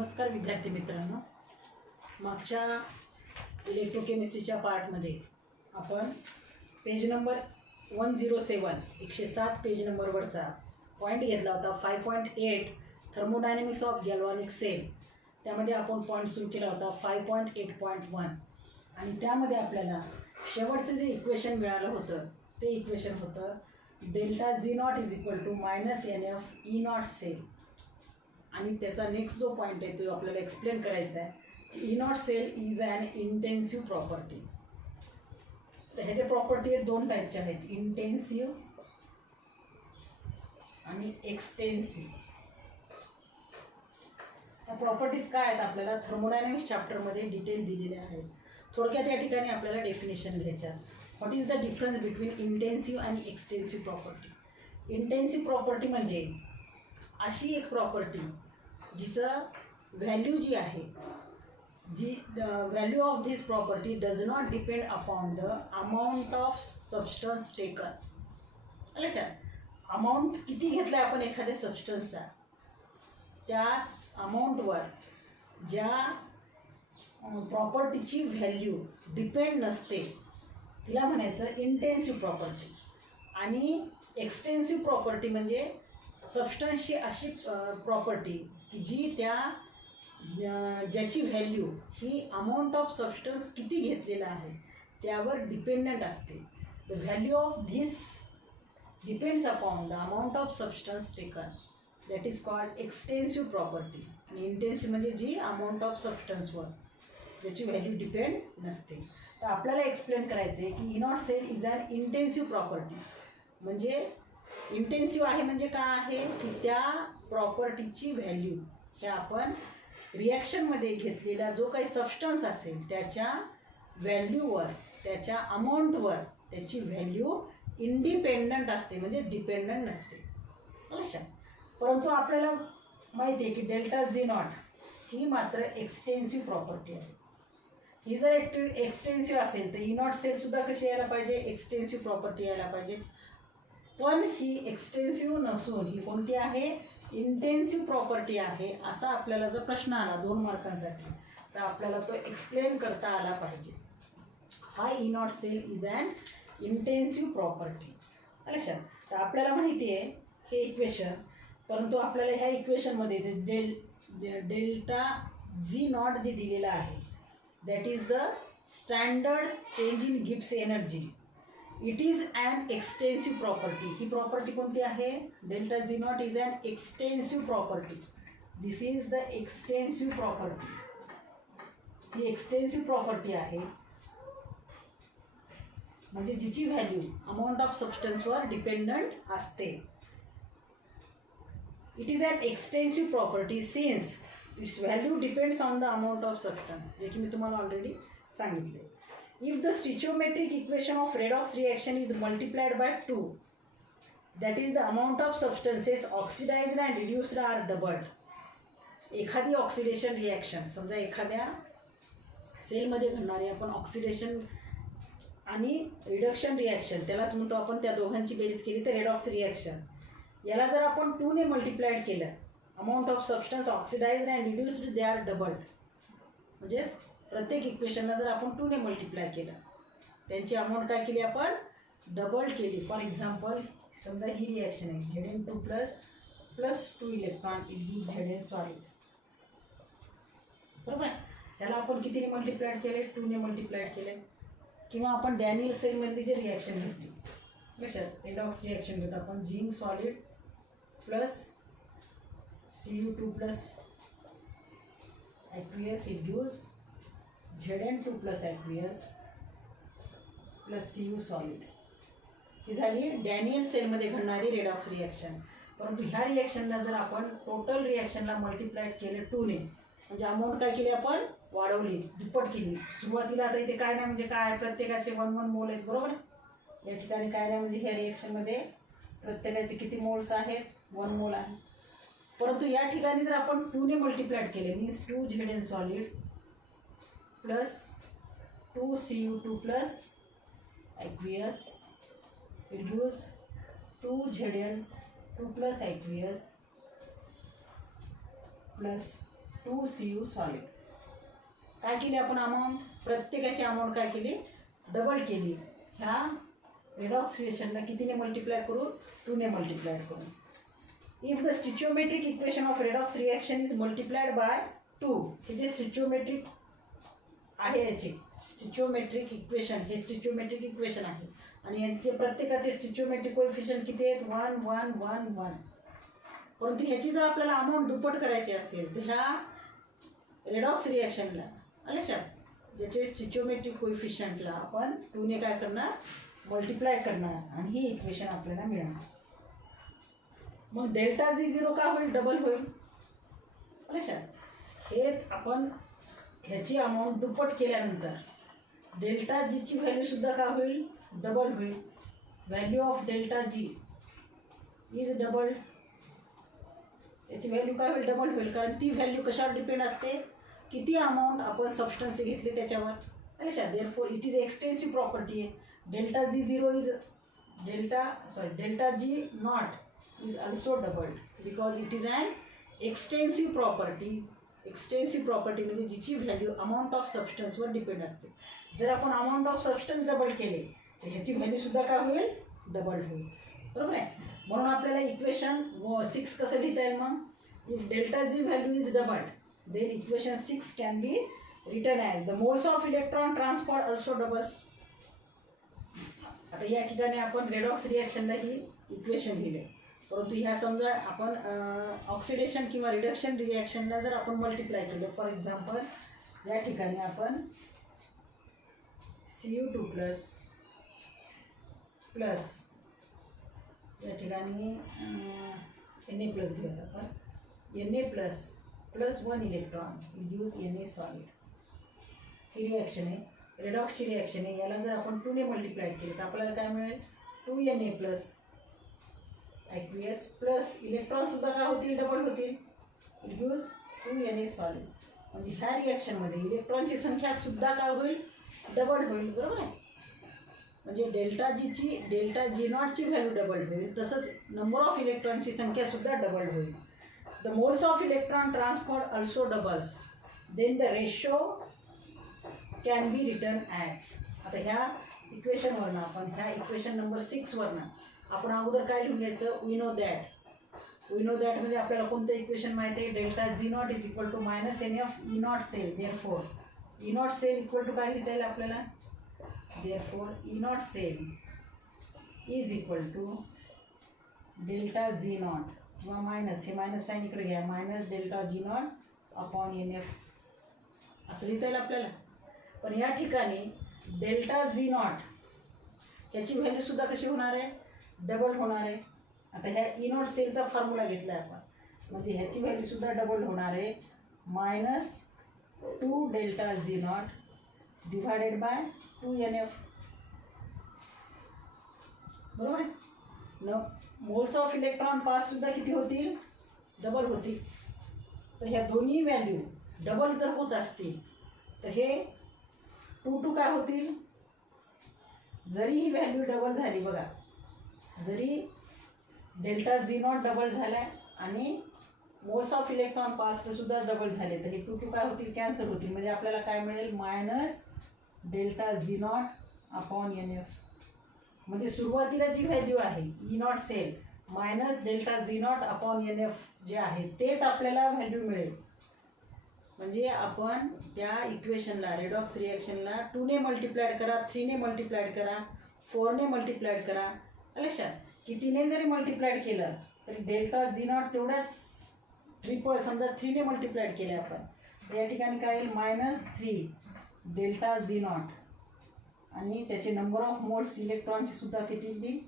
नमस्कार विद्यार्थी मित्रांनो, मागच्या इलेक्ट्रोकेमिस्ट्रीच्या पार्टमध्ये आपण पेज नंबर 107 107 पेज नंबरवरचा पॉईंट घेतला होता 5.8 थर्मोडायनॅमिक्स ऑफ गॅल्व्हॅनिक सेल. त्यामध्ये आपण पॉईंट सुरू केला होता 5.8.1 आणि त्यामध्ये आपल्याला शेवटचं जे इक्वेशन मिळालं होतं ते इक्वेशन होतं delta G not is equal to minus NF E naught cell. आणि त्याचा नेक्स्ट जो पॉईंट आहे तो आपल्याला एक्सप्लेन करायचा आहे की E naught cell is an intensive property. तर ह्याचे प्रॉपर्टी आहेत दोन टाईपचे आहेत, इंटेन्सिव्ह आणि एक्सटेन्सिव्ह. ह्या प्रॉपर्टीज काय आहेत आपल्याला थर्मोडायनॅमिक्स चॅप्टरमध्ये डिटेल दिलेले आहेत. थोडक्यात या ठिकाणी आपल्याला डेफिनेशन घ्यायच्या. What is the difference between intensive आणि एक्सटेन्सिव्ह प्रॉपर्टी. इंटेन्सिव्ह प्रॉपर्टी म्हणजे अशी एक प्रॉपर्टी जिचं व्हॅल्यू जी आहे, जी value of this property does not depend upon the amount of substance taken. लक्षात, अमाऊंट किती घेतला आहे आपण एखाद्या सबस्टन्सचा, त्या अमाऊंटवर ज्या प्रॉपर्टीची व्हॅल्यू डिपेंड नसते तिला म्हणायचं इंटेन्सिव्ह प्रॉपर्टी. आणि एक्सटेन्सिव्ह प्रॉपर्टी म्हणजे सबस्टन्सची अशी प्रॉपर्टी की जी ज्याची value he amount of substance किती घेतलेला आहे त्यावर डिपेंडंट असते. The value of this depends upon the amount of substance taken, that is called extensive property. आणि इंटेन्सिव्ह म्हणजे जी अमाऊंट ऑफ सबस्टन्सवर ज्याची व्हॅल्यू डिपेंड नसते. तर आपल्याला एक्सप्लेन करायचं आहे की E naught cell is an intensive property. म्हणजे इंटेन्सिव्ह आहे म्हणजे काय आहे की त्या प्रॉपर्टीची व्हॅल्यू हे आपण रिॲक्शनमध्ये घेतलेला जो काही सबस्टन्स असेल त्याच्या व्हॅल्यूवर, त्याच्या अमाऊंटवर त्याची व्हॅल्यू इंडिपेंडंट असते, म्हणजे डिपेंडंट नसते. लक्षात. परंतु आपल्याला माहिती आहे की डेल्टा जी नॉट ही मात्र एक्सटेन्सिव्ह प्रॉपर्टी आहे. ही जर एक्सटेन्सिव्ह असेल तर ई नॉट सेलसुद्धा कशी यायला पाहिजे, एक्सटेन्सिव्ह प्रॉपर्टी यायला पाहिजे. पण ही एक्सटेन्सिव्ह नसून ही कोणती आहे, इंटेन्सिव्ह प्रॉपर्टी आहे. असा आपल्याला जर प्रश्न आला 2 मार्कांसाठी तर आपल्याला तो एक्सप्लेन करता आला पाहिजे. हा E naught cell is an intensive property. लक्षात. तर आपल्याला माहिती आहे हे इक्वेशन, परंतु आपल्याला ह्या इक्वेशनमध्ये डेल्टा जी नॉट जे दिलेलं आहे that is the standard change in Gibbs energy. It is an extensive property. ही प्रॉपर्टी कोणती आहे, delta G not is an extensive property. This is the extensive property. ही एक्सटेन्सिव्ह प्रॉपर्टी आहे म्हणजे जिची व्हॅल्यू अमाऊंट ऑफ सबस्टन्सवर dependent असते. It is an extensive property since its value depends on the amount of substance, जे की मी तुम्हाला already सांगितले. If the stoichiometric equation of redox reaction is multiplied by 2, that is the amount of substances oxidized and reduced are doubled. एखादी oxidation reaction, समजा एखाद्या सेलमध्ये घडणारी आपण ऑक्सिडेशन आणि रिडक्शन रिॲक्शन, त्यालाच म्हणतो आपण, त्या दोघांची बेरीज केली तर रेडॉक्स रिॲक्शन. याला जर आपण 2 ने मल्टिप्लाइड केलं, amount of substance oxidised and reduced they are doubled. म्हणजे प्रत्येक इक्वेशनला जर आपण 2 ने मल्टिप्लाय केलं त्यांची अमाऊंट काय केली आपण, डबल केली. फॉर एक्झाम्पल समजा ही रिॲक्शन आहे Zn2 plus 2 electron it give Zn solid. बरोबर. त्याला आपण कितीने मल्टिप्लाइड केले, 2 ने मल्टिप्लाइड केले. किंवा आपण डॅनियल सेलमधली जी रिॲक्शन घेतली, लक्षात, रेडॉक्स रिॲक्शन घेतो आपण, zinc solid plus Cu2 plus aqueous, it gives Zn2 plus aqueous plus Cu solid. ही झाली डॅनियल सेलमध्ये घडणारी रेडॉक्स रिॲक्शन. परंतु ह्या रिॲक्शनला जर आपण टोटल रिॲक्शनला मल्टिप्लाइड केलं 2 ने, म्हणजे अमाऊंट काय केली आपण, वाढवली, दुप्पट केली. सुरुवातीला आता इथे काय नाही म्हणजे काय, प्रत्येकाचे 1 मोल आहेत. बरोबर. या ठिकाणी काय नाही म्हणजे ह्या रिॲक्शनमध्ये प्रत्येकाचे किती मोल्स आहेत, 1 मोल आहे. परंतु या ठिकाणी जर आपण 2 ने मल्टिप्लाइड केले means 2 Zn solid plus 2 Cu2 plus aqueous, it gives 2 Zn2 plus aqueous plus 2Cu solid. काय केली आपण अमाऊंट, प्रत्येकाची अमाऊंट काय केली, डबल केली. ह्या रेडॉक्स रिएक्शनला कितीने मल्टिप्लाय करू, 2 ने मल्टिप्लाय करू. If the stoichiometric equation of redox reaction is multiplied by 2, हे जे स्टिचिओमेट्रिक आहे याचे स्टिचिओमेट्रिक इक्वेशन, हे स्टिचिओमेट्रिक इक्वेशन आहे आणि यांचे प्रत्येकाचे स्टिचिओमेट्रिक कोएफिशियंट किती आहेत, 1 1 1 1. परंतु ह्याची जर आपल्याला अमाऊंट दुप्पट करायची असेल तर ह्या रेडॉक्स रिएक्शनला लक्षात ज्याचे स्टिचिओमेट्रिक कोएफिशियंटला आपण 2 ने काय करणार, मल्टिप्लाय करणार आणि ही इक्वेशन आपल्याला मिळणार. मग डेल्टा जी 0 का होईल, डबल होईल. लक्षात हे आपण ह्याची अमाऊंट दुप्पट केल्यानंतर डेल्टा जीची व्हॅल्यू सुद्धा का होईल, डबल होईल. Value of delta G is double, याची व्हॅल्यू काय होईल, डबल होईल. कारण ती व्हॅल्यू कशावर डिपेंड असते, किती अमाऊंट आपण सबस्टन्स घेतले त्याच्यावर. लक्षात therefore it is extensive property आहे. Delta G 0 is delta G not is also doubled because it is an extensive property. Extensive property म्हणजे जिची व्हॅल्यू अमाऊंट ऑफ सबस्टन्सवर डिपेंड असते. जर आपण अमाऊंट ऑफ सबस्टन्स डबल केले तर ह्याची व्हॅल्यूसुद्धा काय होईल, डबल होईल. बरोबर आहे. म्हणून आपल्याला इक्वेशन 6 कसं लिहिता येईल मग, if delta G value is doubled then equation 6 can be written as the moles of electron transport also doubles. आता या ठिकाणी आपण रेडॉक्स रिॲक्शनला ही इक्वेशन लिहिले. परंतु ह्या समजा आपण ऑक्सिडेशन किंवा रिडक्शन रिॲक्शनला जर आपण मल्टिप्लाय केलं, फॉर एक्झाम्पल या ठिकाणी आपण Cu2 प्लस या ठिकाणी Na प्लस घेऊयात आपण, Na plus 1 electron gives Na solid. ही रिॲक्शन आहे, रेडॉक्सची रिॲक्शन आहे. याला जर आपण 2 ने मल्टिप्लाय केलं तर आपल्याला काय मिळेल, 2Na प्लस ॲक्वियस प्लस इलेक्ट्रॉनसुद्धा काय होतील, डबल होतील. It gives 2Na solid. म्हणजे ह्या रिॲक्शनमध्ये इलेक्ट्रॉनची संख्या सुद्धा काय होईल, डबल होईल. बरोबर आहे. म्हणजे डेल्टा जी नॉटची व्हॅल्यू डबल होईल, तसंच नंबर ऑफ इलेक्ट्रॉनची संख्यासुद्धा डबल होईल. The moles of electron transport also doubles then the ratio can be written as. आता ह्या इक्वेशनवरनं आपण ह्या इक्वेशन नंबर 6 वरनं आपण अगोदर काय लिहून घ्यायचं, वी नो दॅट म्हणजे आपल्याला कोणतं इक्वेशन माहिती आहे, delta G not is equal to minus NF E naught cell. Therefore E naught cell equal to काय लिहिता येईल आपल्याला, therefore E naught cell is equal to delta G naught किंवा मायनस, हे मायनस साईन इकडे घ्या, minus delta G naught upon NF असं लिहिता येईल आपल्याला. पण या ठिकाणी डेल्टा जी नॉट याची व्हॅल्यूसुद्धा कशी होणार आहे, डबल होणार आहे. आता ह्या ई नॉट सेलचा फॉर्म्युला घेतला आहे आपण, म्हणजे ह्याची व्हॅल्यूसुद्धा डबल होणार आहे, minus 2 delta G naught divided by 2NF. बरोबर आहे न. मोल्स ऑफ इलेक्ट्रॉन पाससुद्धा किती होतील, डबल होतील. तर ह्या दोन्ही व्हॅल्यू डबल जर होत असतील तर हे 2 काय होतील, जरी ही व्हॅल्यू डबल झाली बघा, जरी डेल्टा जी नॉट डबल झाला आणि मोल्स ऑफ इलेक्ट्रॉन पाससुद्धा डबल झाले तर हे 2 काय होतील, कॅन्सल होतील. म्हणजे आपल्याला काय मिळेल, minus delta G naught upon NF. म्हणजे सुरुवातीला जी व्हॅल्यू आहे E naught cell minus delta G naught upon NF जे आहे तेच आपल्याला व्हॅल्यू मिळेल. म्हणजे आपण त्या इक्वेशनला रेडॉक्स रिॲक्शनला 2 ने मल्टिप्लाइड करा, 3 ने मल्टिप्लाइड करा, 4 ने मल्टिप्लाइड करा. लक्षात कितीने जरी मल्टिप्लाइड केलं तरी डेल्टा जी नॉट तेवढ्याच ट्रिपल, समजा 3 ने मल्टिप्लाइड केले आपण तर या ठिकाणी काय येईल, मायनस 3 डेल्टा जी नॉट आणि त्याचे नंबर ऑफ मोल्स इलेक्ट्रॉनची सुद्धा किती होतील,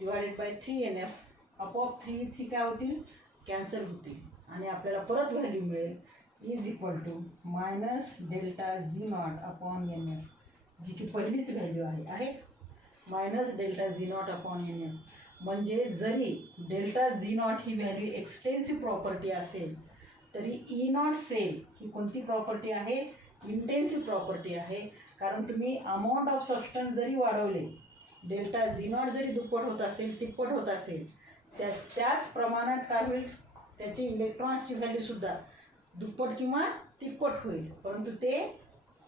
डिवायडेड बाय 3NF. आपोआप 3 काय होतील, कॅन्सल होतील आणि आपल्याला परत व्हॅल्यू मिळेल is equal to minus delta G naught upon NF, जी की पहिलीच व्हॅल्यू आहे minus delta G naught upon NF. म्हणजे जरी डेल्टा जी नॉट ही व्हॅल्यू एक्सटेन्सिव्ह प्रॉपर्टी असेल तरी ई नॉट सेल ही कोणती प्रॉपर्टी आहे, इंटेन्सिव्ह प्रॉपर्टी आहे. कारण तुम्ही अमाऊंट ऑफ सबस्टन्स जरी वाढवले, डेल्टा जी नॉट जरी दुप्पट होत असेल, तिप्पट होत असेल, त्याच प्रमाणात काय होईल, त्याची इलेक्ट्रॉन्सची व्हॅल्यूसुद्धा दुप्पट किंवा तिप्पट होईल, परंतु ते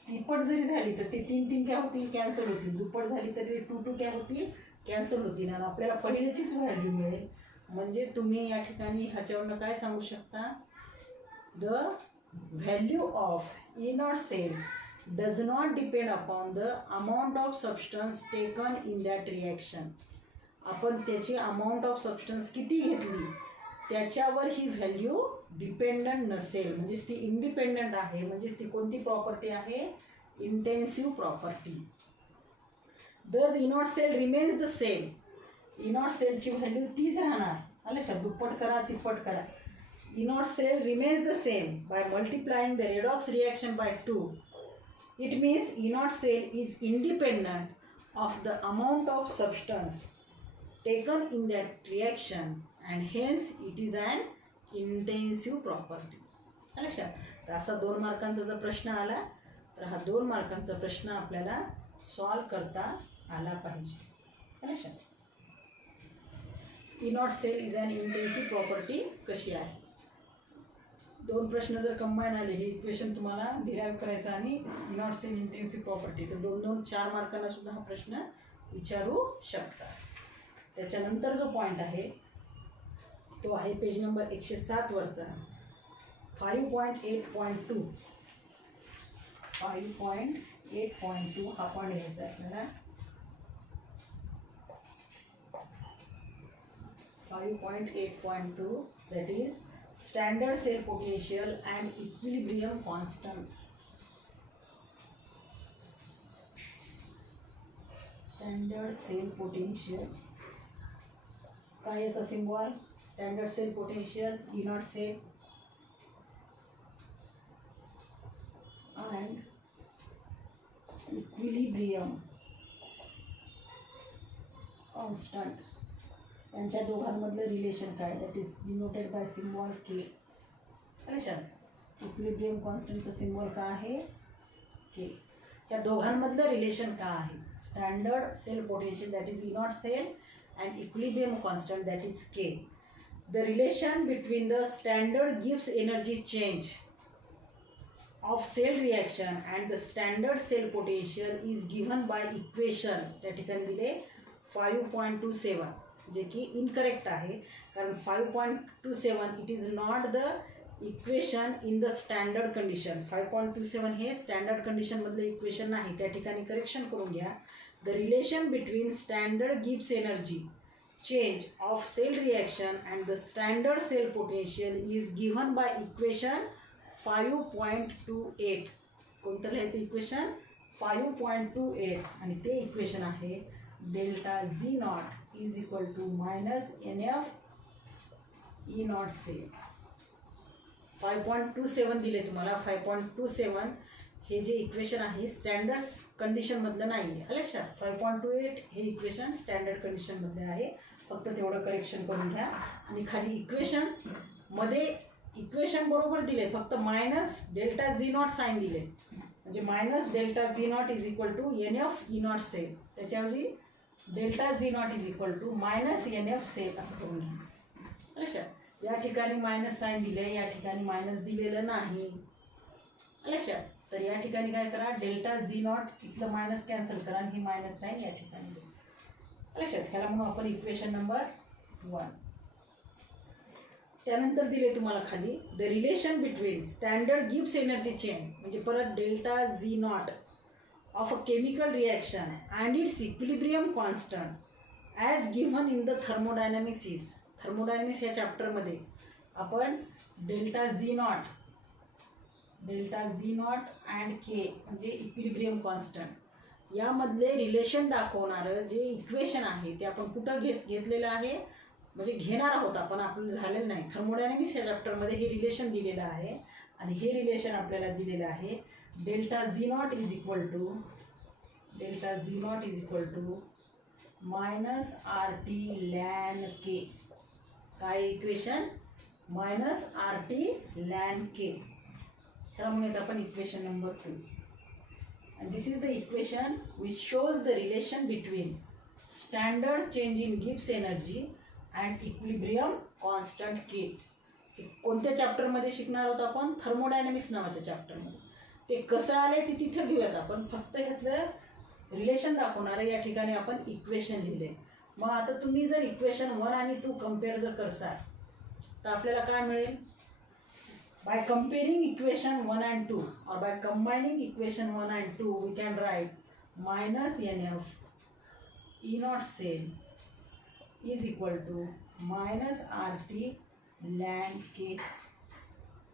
तिप्पट जरी झाली तर ते 3 काय होतील, कॅन्सल होतील. दुप्पट झाली तर ते 2 काय होतील, कॅन्सल होतील आणि आपल्याला पहिल्याचीच व्हॅल्यू मिळेल. म्हणजे तुम्ही या ठिकाणी ह्याच्यावरनं काय सांगू शकता, the value of E not cell does not depend upon the amount of substance taken in that reaction. आपण त्याची अमाऊंट ऑफ सबस्टन्स किती घेतली त्याच्यावर ही व्हॅल्यू डिपेंडंट नसेल, म्हणजेच ती इंडिपेंडंट आहे. म्हणजेच ती कोणती प्रॉपर्टी आहे, intensive property. Thus E not cell remains the same. E naught सेलची व्हॅल्यू तीच राहणार. आलं लक्षात, दुप्पट करा तिप्पट करा, E not cell remains the same by multiplying the redox reaction by 2. It means E not cell is independent of the amount of substance taken in that reaction and hence it is an intensive property. लक्षात. तर असा 2 मार्कांचा जर प्रश्न आला तर हा 2 मार्कांचा प्रश्न आपल्याला सॉल्व करता आला पाहिजे. लक्षात. E not cell is an intensive property कशी आहे. 2 प्रश्न जर कंबाईन आले, हे इक्वेशन तुम्हाला डिराईव्ह करायचं आणि E not cell intensive property, तर 2 4 मार्कांना सुद्धा हा प्रश्न विचारू शकता. त्याच्यानंतर जो पॉईंट आहे तो आहे पेज नंबर 107 वरचा 5.8.2. 5.8.2 हा पॉईंट घ्यायचा आहे आपल्याला. 5.8.2 that is standard cell potential and equilibrium constant. Standard cell potential काय याचा symbol, standard cell potential E not cell and equilibrium constant यांच्या दोघांमधलं रिलेशन काय, that is denoted by symbol K. लक्षात. इक्विलिब्रियम कॉन्स्टंटचं सिम्बॉल काय आहे, के. या दोघांमधलं रिलेशन काय आहे, standard cell potential that is E not cell and equilibrium constant that is K. The relation between the standard Gibbs energy change of cell reaction and the standard cell potential is given by equation त्या ठिकाणी दिले 5.27, जे की incorrect आहे, कारण 5.27 it is not the equation in the standard condition. 5.27 हे standard कंडिशनमधलं equation नाही, त्या ठिकाणी करेक्शन करून घ्या. The relation between standard Gibbs energy change of cell reaction and the standard cell potential is given by equation 5.28. कोणतं लिहायचं equation, 5.28, आणि ते इक्वेशन आहे delta Z naught is equal to minus NF E not cell. 5.27 दिले तुम्हाला. 5.27 हे जे equation आहे स्टँडर्ड कंडिशनमधलं नाही आहे. लक्षात. 5.28 हे इक्वेशन स्टँडर्ड कंडिशनमधले आहे, फक्त तेवढं करेक्शन करून घ्या. आणि खाली इक्वेशनमध्ये इक्वेशन बरोबर दिले, फक्त minus delta Z naught sign दिले, म्हणजे minus delta Z naught is equal to NF E not cell. त्याच्याऐवजी delta Z naught is equal to minus NF cell असं करून घ्या. लक्षात. या ठिकाणी मायनस साईन दिले, या ठिकाणी मायनस दिलेलं नाही. लक्षात. तर या ठिकाणी काय करा, डेल्टा Z नॉट इथलं मायनस कॅन्सल करा आणि ही मायनस साईन या ठिकाणी द्या. लक्षात. ह्याला म्हणून आपण इक्वेशन नंबर 1. त्यानंतर दिले तुम्हाला खाली the relation between standard Gibbs energy chain, म्हणजे परत delta Z not of a chemical reaction and it's equilibrium constant as given in the thermodynamics is. Thermodynamics या चॅप्टरमध्ये आपण डेल्टा Z नॉट अँड के म्हणजे equilibrium constant यामधले relation दाखवणारं जे equation आहे ते आपण कुठं घेतलेलं आहे, म्हणजे घेणार आहोत आपण, आपलं झालेलं नाही. थर्मोडायनॅमिक्स या चॅप्टरमध्ये हे रिलेशन दिलेलं आहे आणि हे रिलेशन आपल्याला दिलेलं आहे delta Z naught is equal to minus RT ln K. काय equation, minus RT ln K. ह्याला म्हणूयात आपण equation number 2. and this is the equation which shows the relation between standard change in Gibbs energy and equilibrium constant K. कोणत्या चॅप्टरमध्ये शिकणार आहोत आपण? Thermodynamics नावाच्या चॅप्टरमध्ये. ते कसं आले ते तिथे घेऊयात आपण. फक्त ह्यातलं रिलेशन दाखवणारं या ठिकाणी आपण इक्वेशन लिहिले. मग आता तुम्ही जर इक्वेशन 1 आणि 2 कम्पेअर जर करसाल तर आपल्याला काय मिळेल? By comparing equation 1 and 2 or by combining equation 1 and 2 we can write minus NF E naught cell is equal to minus RT ln K.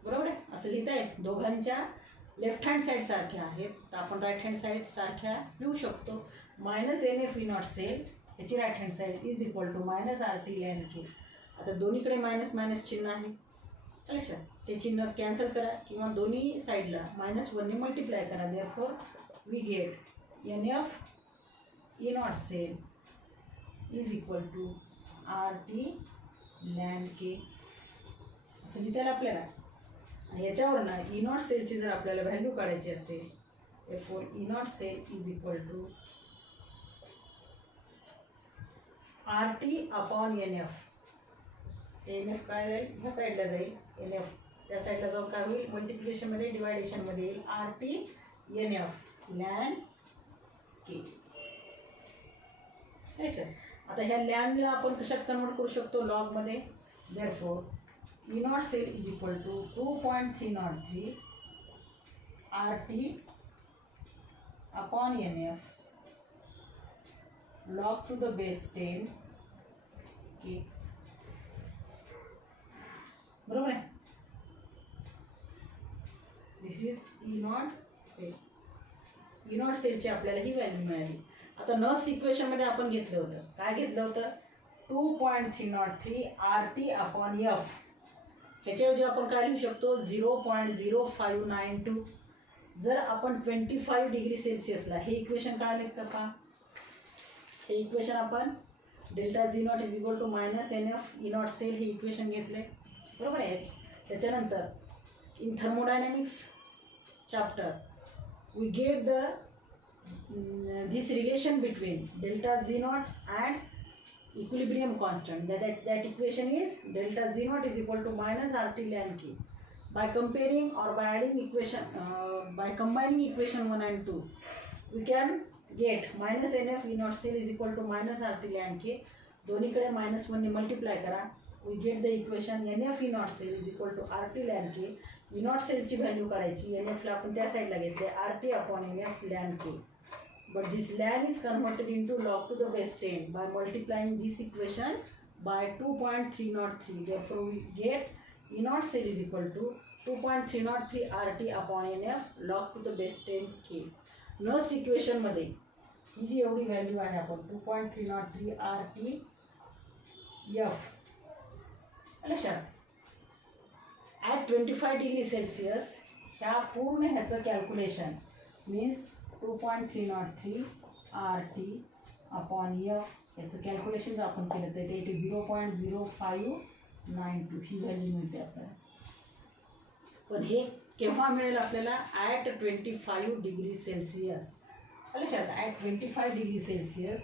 बरोबर आहे? असं लिहिता येईल. दोघांच्या लेफ्ट हँड साईड सारख्या आहेत तर आपण राईट हँड साईड सारख्या लिहू शकतो. Minus NF E naught cell याची right hand side is equal to minus RT ln K. आता दोन्हीकडे मायनस मायनस चिन्ह आहे. अच्छा, ते चिन्ह कॅन्सल करा किंवा दोन्ही साईडला -1ने मल्टिप्लाय करा. Therefore we get NF E naught cell is equal to RT ln K. असं लिहिता येईल आपल्याला. आणि याच्यावरनं E naught सेलची जर आपल्याला व्हॅल्यू काढायची असेल therefore E naught cell is equal to RT upon NF. NF काय जाईल? ह्या साईडला जाईल. NF त्या साईडला जाऊन काय होईल? मल्टिप्लिकेशनमध्ये डिवायडेशनमध्ये येईल RT NF ln K. आता ह्या लॅनला आपण कशात कन्वर्ट करू शकतो? लॉगमध्ये. Therefore E naught cell is equal to 2.303 RT upon NF log to the base 10 K. बरोबर आहे? This is E naught cell. E naught cellची आपल्याला ही व्हॅल्यू मिळाली. आता नर्स इक्वेशनमध्ये आपण घेतलं होतं. काय घेतलं होतं? 2.303 RT upon F. ह्याच्याऐवजी आपण काय लिहू शकतो? 0.0592. जर आपण 25 डिग्री सेल्सिअसला हे इक्वेशन काय लिहितं का? हे इक्वेशन आपण delta G naught is equal to minus NF E naught cell हे इक्वेशन घेतले. बरोबर आहे? त्याच्यानंतर in thermodynamics chapter we get the this relation between delta G naught and equilibrium constant. That equation is delta G naught is equal to minus RT ln K. By comparing or by adding equation, by combining equation 1 and 2, we can get minus NF E naught cell is equal to minus RT ln K. दोन्हीकडे -1 ने multiply करा. We get the equation NF E naught cell is equal to RT ln K. E naught cellची value काढायची. NF ला आपण त्या साईडला घेतले RT upon NF ln K. But this ln is converted into log to the base 10 by multiplying this equation by 2.303. Therefore, we get E naught cell is equal to 2.303 RT upon NF log to the base 10 K. Nernst इक्वेशनमध्ये ही जी एवढी value आहे आपण 2.303 RT F. लक्षात at 25 degree Celsius ह्या पूर्ण ह्याचं calculation means 2.303 RT upon F याचं calculation जर आपण केलं तर ते 0.0592 ही व्हॅल्यू मिळते आपल्याला. पण हे केव्हा मिळेल आपल्याला? At 25 degree Celsius. लक्षात at 25 degree Celsius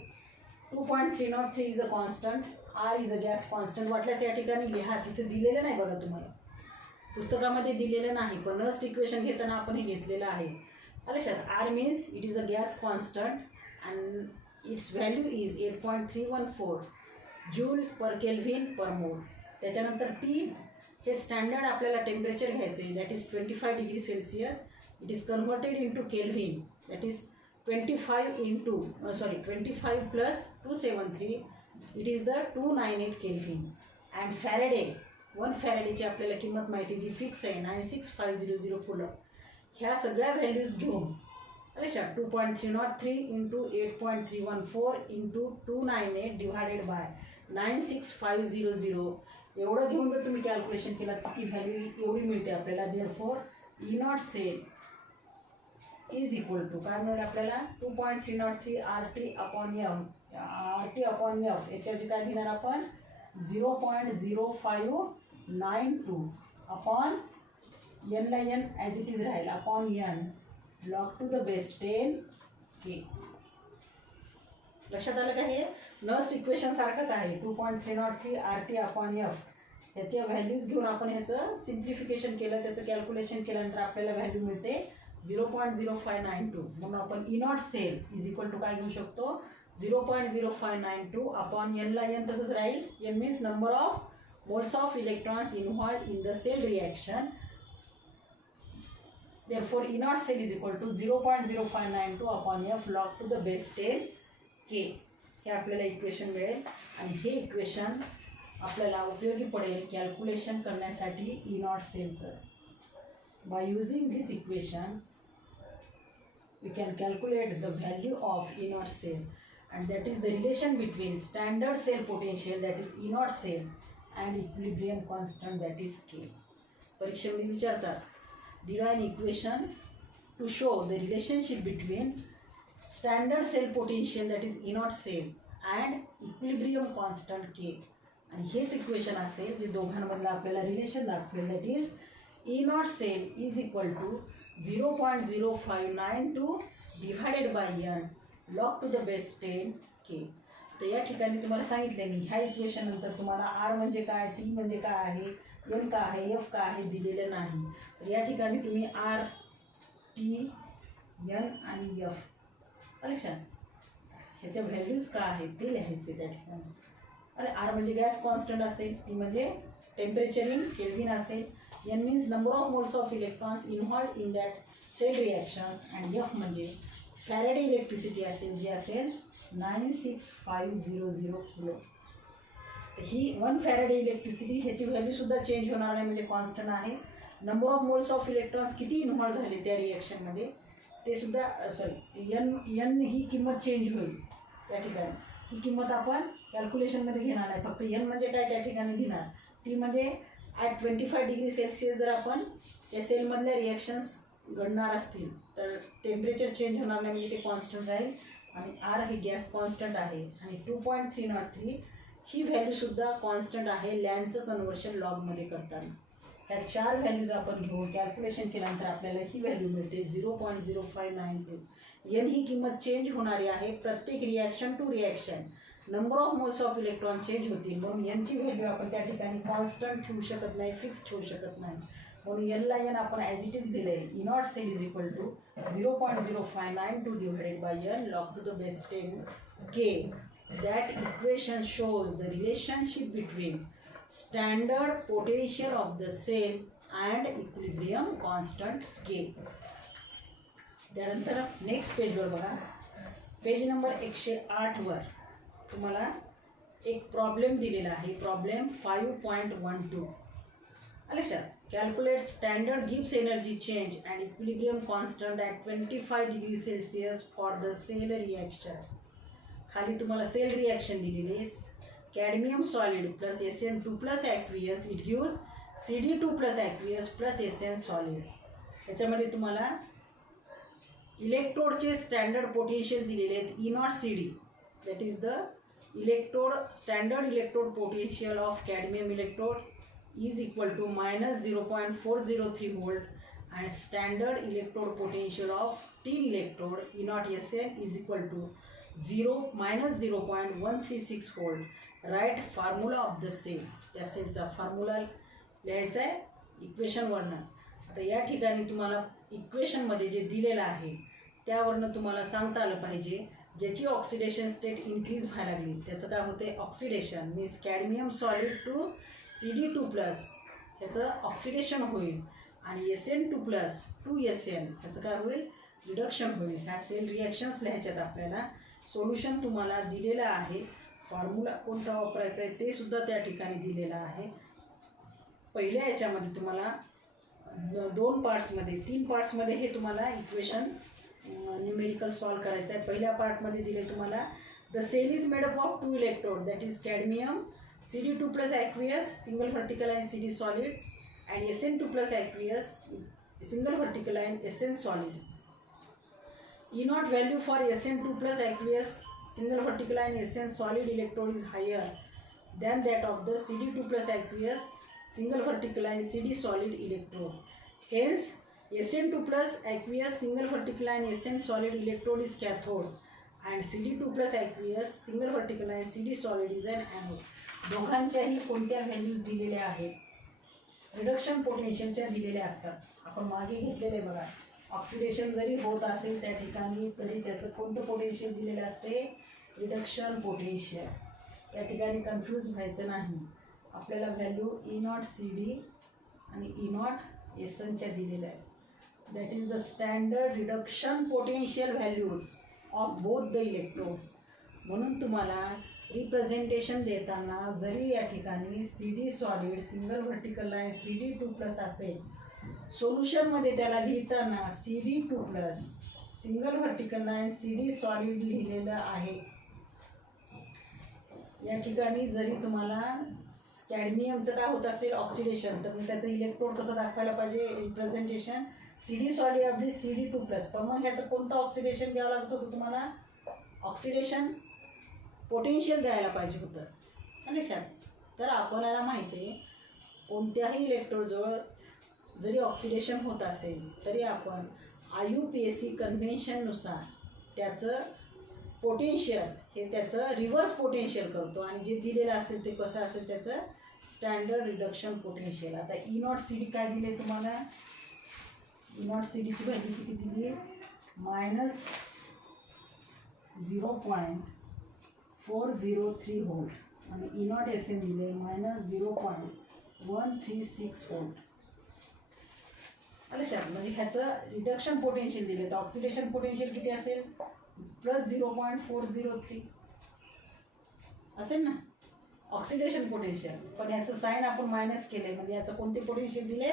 2.303 is a constant. R is a gas constant. वाटल्यास या ठिकाणी लिहा. तिथे दिलेलं नाही बघा, तुम्हाला पुस्तकामध्ये दिलेलं नाही, पण नर्स्ट इक्वेशन घेताना आपण हे घेतलेलं आहे. लक्षात R means it is a gas constant and its value is 8.314 joule per kelvin per mole. त्याच्यानंतर T हे स्टँडर्ड आपल्याला टेम्परेचर घ्यायचं आहे. That is 25 degree Celsius. It is converted into kelvin. That is 25 plus 273. It is the 298 kelvin. And faraday 1 फॅरेडेची आपल्याला किंमत माहिती जी fix आहे 96500 कुलम. ह्या सगळ्या व्हॅल्यूज घेऊन लक्षात 2.303 इंटू 8.314 इंटू 298 डिवायडेड बाय 96500 एवढं घेऊन जर तुम्ही कॅल्क्युलेशन केलं तर ती व्हॅल्यू एवढी मिळते आपल्याला. Therefore E naught cell is equal to काय मिळेल आपल्याला? 2.303 RT upon F. RT upon F याच्याऐवजी काय घेणार आपण? 0.0592 अपॉन N ला N ॲज इट इज राहील upon N log to the base 10 K. लक्षात आलं का? हे नर्स्ट इक्वेशन सारखंच आहे. 2.303 RT upon F ह्याच्या व्हॅल्यूज घेऊन आपण ह्याचं सिम्प्लिफिकेशन केलं, त्याचं कॅल्क्युलेशन केल्यानंतर आपल्याला व्हॅल्यू मिळते 0.0592. म्हणून आपण E naught cell is equal to काय घेऊ शकतो, 0.0592 अपॉन एन ला एन तसंच राहील. N means number of moles of electrons involved in the cell reaction. Therefore E naught cell is equal to 0.0592 upon F log to the base 10 K. हे आपल्याला equation मिळेल आणि हे इक्वेशन आपल्याला उपयोगी पडेल कॅल्क्युलेशन करण्यासाठी E naught सेलचं. By using this equation we can calculate the value of E naught cell, and that is the relation between standard cell potential, that is E naught cell, and equilibrium constant, that is K. परीक्षेमध्ये विचारतात, derive an equation to show the relationship between standard cell potential, that is E naught cell, and equilibrium constant K. आणि हेच equation असेल जे दोघांमधलं आपल्याला relation दाखवेल, that is E naught cell is equal to 0.0592 divided by n log to the base 10 K. तर या ठिकाणी तुम्हाला सांगितले मी ह्या इक्वेशन नंतर तुम्हाला आर म्हणजे काय, टी म्हणजे काय आहे, एन काय आहे, एफ काय आहे दिलेलं नाही. तर या ठिकाणी तुम्ही आर, टी, एन आणि एफ लक्षात ह्याच्या व्हॅल्यूज काय आहेत ते लिहायचे त्या ठिकाणी. अरे आर म्हणजे गॅस कॉन्स्टंट असेल, टी म्हणजे टेम्परेचर इन केल्विन असेल, N means number of moles of electrons involved in that cell reactions, आणि एफ म्हणजे फॅरेडे इलेक्ट्रिसिटी असेल जे असेल 96500 किलो. ही 1 फॅरेडे इलेक्ट्रिसिटी, ह्याची व्हॅल्यूसुद्धा चेंज होणार नाही म्हणजे कॉन्स्टंट आहे. Number of moles of electrons किती इन्व्हॉल्व झाले त्या रिॲक्शनमध्ये ते सुद्धा सॉरी एन ही किंमत चेंज होईल त्या ठिकाणी. ही किंमत आपण कॅल्क्युलेशनमध्ये घेणार नाही, फक्त एन म्हणजे काय त्या ठिकाणी घेणार. टी म्हणजे ॲट 25 डिग्री सेल्सिअस जर आपण या सेलमधल्या रिॲक्शन्स घडणार असतील तर टेम्परेचर चेंज होणार नाही म्हणजे ते कॉन्स्टंट राहील. आणि आर ही गॅस कॉन्स्टंट आहे आणि 2.303 ही व्हॅल्यूसुद्धा कॉन्स्टंट आहे लॅनचं कन्व्हर्शन लॉगमध्ये करताना. ह्या 4 व्हॅल्यूज आपण घेऊन कॅल्क्युलेशन केल्यानंतर आपल्याला ही व्हॅल्यू मिळते 0.0592. एन ही किंमत चेंज होणारी आहे प्रत्येक reaction to reaction. Number of moles of electron change होतील म्हणून एनची व्हॅल्यू आपण त्या ठिकाणी कॉन्स्टंट ठेवू शकत नाही, फिक्स ठेवू शकत नाही. म्हणून एनला एन आपण ॲज इट इज दिलं आहे. E naught cell is equal to 0.0592 divided by N log to the base 10 K. That equation shows the relationship between standard potential of the cell and equilibrium constant K. त्यानंतर next पेजवर बघा, page number 108 वर तुम्हाला एक problem दिलेला आहे. Problem 5.12 लक्षात. Calculate standard गिव्स energy change and equilibrium constant at 25 degree Celsius for the cell reaction. खाली तुम्हाला सेल रिॲक्शन दिलेली आहे. Cadmium solid plus SN2 plus aqueous it gives CD2 plus aqueous plus SN solid. ह्याच्यामध्ये तुम्हाला इलेक्ट्रोडचे standard potential दिलेले आहेत E naught CD, that is the electrode standard electrode potential of cadmium electrode is equal to minus 0.403 volt and standard electrode potential of tin electrode E naught SN is equal to minus 0.136 volt. Write formula of the cell. त्या सेलचा formula लिहायचा आहे इक्वेशनवरनं. आता या ठिकाणी तुम्हाला इक्वेशनमध्ये जे दिलेलं आहे त्यावरनं तुम्हाला सांगता आलं पाहिजे ज्याची ऑक्सिडेशन स्टेट इन्क्रीज व्हायला लागली त्याचं काय होते, oxidation means cadmium solid to CD2 plus ह्याचं ऑक्सिडेशन होईल आणि SN2 प्लस 2SN ह्याचं काय होईल, रिडक्शन होईल. ह्या सेल रिॲक्शन्स लिहायच्यात आपल्याला. सोल्युशन तुम्हाला दिलेलं आहे. फॉर्म्युला कोणता वापरायचा आहे ते सुद्धा त्या ठिकाणी दिलेलं आहे. पहिल्या याच्यामध्ये तुम्हाला 2 पार्ट्समध्ये 3 पार्ट्समध्ये हे तुम्हाला इक्वेशन न्यूमेरिकल सॉल्व करायचं आहे. पहिल्या पार्टमध्ये दिले तुम्हाला the cell is made up of 2 electrode that is cadmium CD2 plus aqueous single vertical line CD solid and SN2 plus aqueous single vertical line SN solid. E naught value for SN2 plus aqueous single vertical line SN solid electrode is higher than that of the CD2 plus aqueous single vertical line CD solid electrode. Hence, SN2 plus aqueous single vertical line SN solid electrode is cathode and CD2 plus aqueous single vertical line CD solid is an anode. दोघांच्याही कोणत्या values दिलेल्या आहेत, reduction पोटेन्शियलच्या दिलेल्या असतात. आपण मागे घेतलेले बघा, ऑक्सिडेशन जरी होत असेल त्या ठिकाणी तरी त्याचं कोणतं पोटेन्शियल दिलेलं असते, रिडक्शन पोटेन्शियल. या ठिकाणी कन्फ्यूज व्हायचं नाही. आपल्याला व्हॅल्यू E0CD आणि E0 SNच्या दिलेल्या आहेत. That is the standard reduction potential values of both the electrodes. म्हणून तुम्हाला रिप्रेझेंटेशन देताना जरी या ठिकाणी CD solid single vertical line CD2+ असेल, सोल्युशनमध्ये त्याला लिहिताना CD2+ single vertical line CD solid लिहिलेलं आहे. या ठिकाणी जरी तुम्हाला कॅडमियमचं काय होत असेल ऑक्सिडेशन, तर मग त्याचं इलेक्ट्रोड कसं दाखवायला पाहिजे, representation CD solid of the CD2+. पण मग ह्याचं कोणतं ऑक्सिडेशन द्यावं लागत होतं तुम्हाला, ऑक्सिडेशन पोटेन्शियल द्यायला पाहिजे होतं. लक्षात. तर आपल्याला माहिती आहे कोणत्याही इलेक्ट्रोडजवळ जरी ऑक्सिडेशन होत असेल तरी आपण IUPAC कन्व्हेन्शननुसार त्याचं पोटेन्शियल हे त्याचं रिव्हर्स पोटेन्शियल करतो आणि जे दिलेलं असेल ते कसं असेल त्याचं स्टँडर्ड रिडक्शन पोटेन्शियल. आता E0CD काय दिले तुम्हाला, E0CDची व्हॅल्यू किती दिली, -0.403 व्होल्ट आणि E0SN दिले -0.136 व्होल्ट. लक्षात. म्हणजे ह्याचं रिडक्शन पोटेन्शियल दिले तर ऑक्सिडेशन पोटेन्शियल किती असेल, +0.403 असेल ना ऑक्सिडेशन पोटेन्शियल. पण ह्याचं साईन आपण मायनस केले म्हणजे याचं कोणते पोटेन्शियल दिले,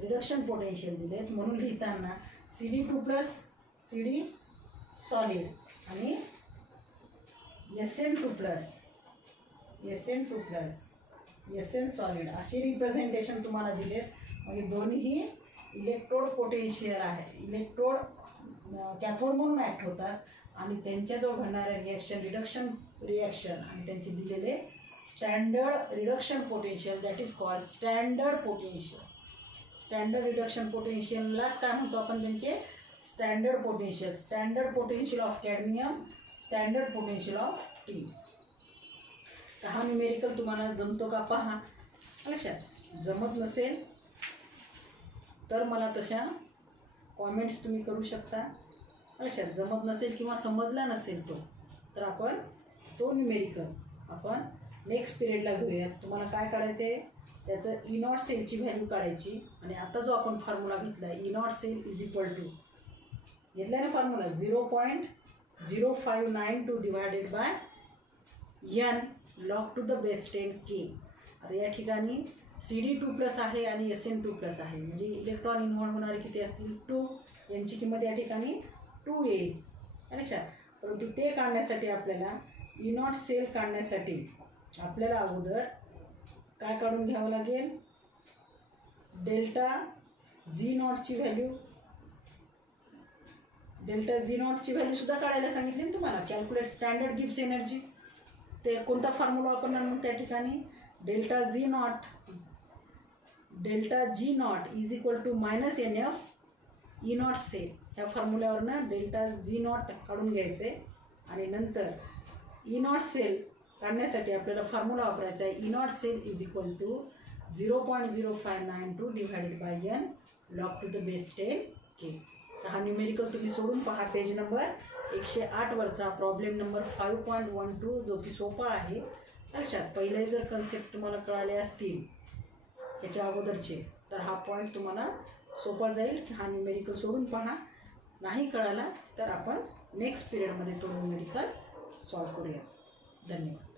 रिडक्शन पोटेन्शियल दिलेत. म्हणून लिहिताना CD2+ CD सॉलिड आणि SN2+ SN सॉलिड अशी रिप्रेझेंटेशन तुम्हाला दिलेत. म्हणजे दोन्ही इलेक्ट्रोड पोटेन्शियल आहे, इलेक्ट्रोड कॅथोड म्हणून ॲक्ट होतात आणि त्यांच्याजवळ घडणाऱ्या रिॲक्शन रिडक्शन रिॲक्शन आणि त्यांचे दिलेले standard reduction potential that is called standard potential. Standard reduction पोटेन्शियललाच काय म्हणतो आपण, त्यांचे standard potential. Standard potential of cadmium, standard potential of T. हा न्यूमेरिकल तुम्हाला जमतो का पहा. लक्षात. जमत नसेल तर मला तशा कॉमेंट्स तुम्ही करू शकता. लक्षात. जमत नसेल किंवा समजला नसेल तो तर आपण तो न्यूमेरिकल आपण नेक्स्ट पिरियडला घेऊयात. तुम्हाला काय काढायचं आहे, त्याचं E0 सेलची व्हॅल्यू काढायची आणि आता जो आपण फॉर्म्युला घेतला E0 cell is equal to घेतला ना formula 0.0592 divided by n log to the base 10 K. आता या ठिकाणी CD2+ आहे आणि SN2+ आहे म्हणजे इलेक्ट्रॉन इन्व्हॉल्व होणारे किती असतील, 2. यांची किंमत या ठिकाणी 2 येईल. लक्षात. परंतु ते काढण्यासाठी आपल्याला E0 सेल काढण्यासाठी आपल्याला अगोदर काय काढून घ्यावं लागेल, डेल्टा G0ची व्हॅल्यू. डेल्टा G0ची व्हॅल्यू सुद्धा काढायला सांगितली तुम्हाला. कॅल्क्युलेट स्टँडर्ड गिव्स एनर्जी. ते कोणता फॉर्म्युला वापरणार मग त्या ठिकाणी, delta G0 is equal to -NF E0 cell. ह्या फॉर्म्युल्यावरनं डेल्टा G0 काढून घ्यायचे आणि नंतर E0 सेल काढण्यासाठी आपल्याला फॉर्म्युला वापरायचा आहे E0 cell is equal to 0.0592 divided by n log to the base 10 K. हा न्यूमेरिकल तुम्ही सोडून पहा पेज नंबर 108 वरचा प्रॉब्लेम नंबर 5.12 जो की सोपा आहे. लक्षात. पहिले जर कन्सेप्ट तुम्हाला कळाले असतील याच्या अगोदरचे तर हा पॉईंट तुम्हाला सोपा जाईल. हा न्यूमेरिकल सोडून पहा. नाही कळाला तर आपण नेक्स्ट पिरियडमध्ये तो न्यूमेरिकल सॉल्व करूया. धन्यवाद.